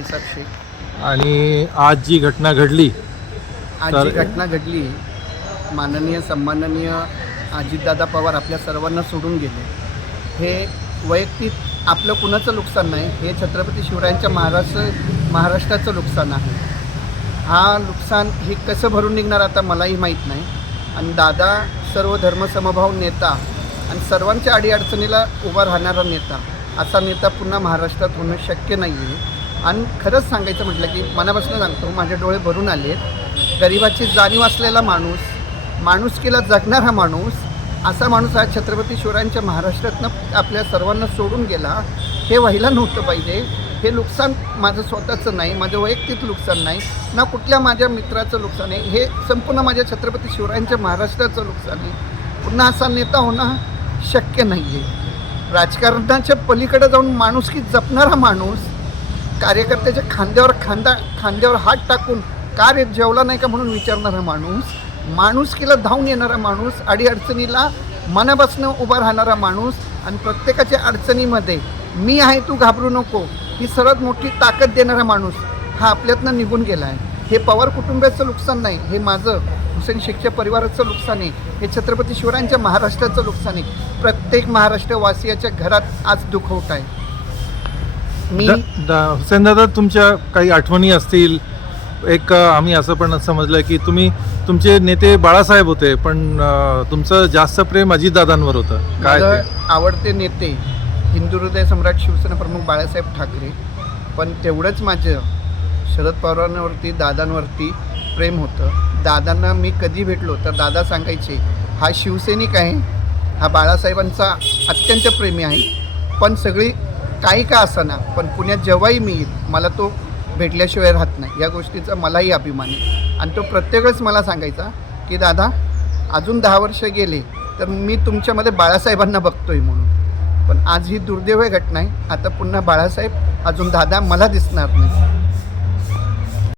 फैसाद शेख। आणि आज जी घटना घडली आज जी घटना घडली, माननीय सन्माननीय अजितदादा पवार आपल्या सर्वांना सोडून गेले। हे वैयक्तिक आपलं कुणाचं नुकसान नाही, हे छत्रपती शिवरायांच्या महाराष्ट्राचं नुकसान आहे। हा नुकसान हे कसं भरून निघणार आता मलाही माहीत नाही। आणि दादा सर्व धर्मसमभाव नेता आणि सर्वांच्या अडीअडचणीला उभा राहणारा नेता, असा नेता पुन्हा महाराष्ट्रात होणं शक्य नाही आहे। आणि खरंच सांगायचं म्हटलं की मनापासून सांगतो, माझे डोळे भरून आले। गरिबाची जाणीव असलेला माणूस, माणुसकीला जगणारा माणूस, असा माणूस आज छत्रपती शिवरायांच्या महाराष्ट्रातनं आपल्या सर्वांना सोडून गेला। हे व्हायला नव्हतं पाहिजे। हे नुकसान माझं स्वतःचं नाही, माझं वैयक्तिक नुकसान नाही, ना कुठल्या माझ्या मित्राचं नुकसान आहे, हे संपूर्ण माझ्या छत्रपती शिवरायांच्या महाराष्ट्राचं नुकसान आहे। पुन्हा असा नेता होणं शक्य नाही आहे। राजकारणाच्या पलीकडे जाऊन माणुसकी जपणारा माणूस, कार्यकर्त्याच्या खांद्यावर हात टाकून का रे जेवला नाही का म्हणून विचारणारा माणूस, माणुसकीला धावून येणारा माणूस, अडीअडचणीला मनापासून उभा राहणारा माणूस, आणि प्रत्येकाच्या अडचणीमध्ये मी आहे तू घाबरू नको ही सर्वात मोठी ताकद देणारा माणूस हा आपल्यातनं निघून गेला आहे। हे पवार कुटुंबाचं नुकसान नाही, हे माझं हुसेन शेखच्या परिवाराचं नुकसान आहे, हे छत्रपती शिवरायांच्या महाराष्ट्राचं नुकसान आहे। प्रत्येक महाराष्ट्रवासियाच्या घरात आज दुःख होत आहे। मी हुसेन दादा, तुमच्या काही आठवणी असतील? एक आम्ही असं पण समजलं की तुमचे नेते बाळासाहेब होते, पण तुमचं जास्त प्रेम अजितदादांवर होतं। काय आवडते नेते हिंदू हृदय सम्राट शिवसेना प्रमुख बाळासाहेब ठाकरे, पण तेवढंच माझं शरद पवारांवरती, दादांवरती प्रेम होतं। दादांना मी कधी भेटलो तर दादा सांगायचे, हा शिवसैनिक आहे, हा बाळासाहेबांचा अत्यंत प्रेमी आहे, पण सगळी काही का असाना, पण पुण्यात जेव्हाही मी येईल मला तो भेटल्याशिवाय राहत नाही। या गोष्टीचा मलाही अभिमान आहे। आणि तो प्रत्येक वेळेस मला सांगायचा की दादा अजून 10 वर्ष गेले तर मी तुमच्यामध्ये बाळासाहेबांना बघतोय म्हणून। पण आज ही दुर्दैवी घटना आहे, आता पुन्हा बाळासाहेब अजून दादा मला दिसणार नाही।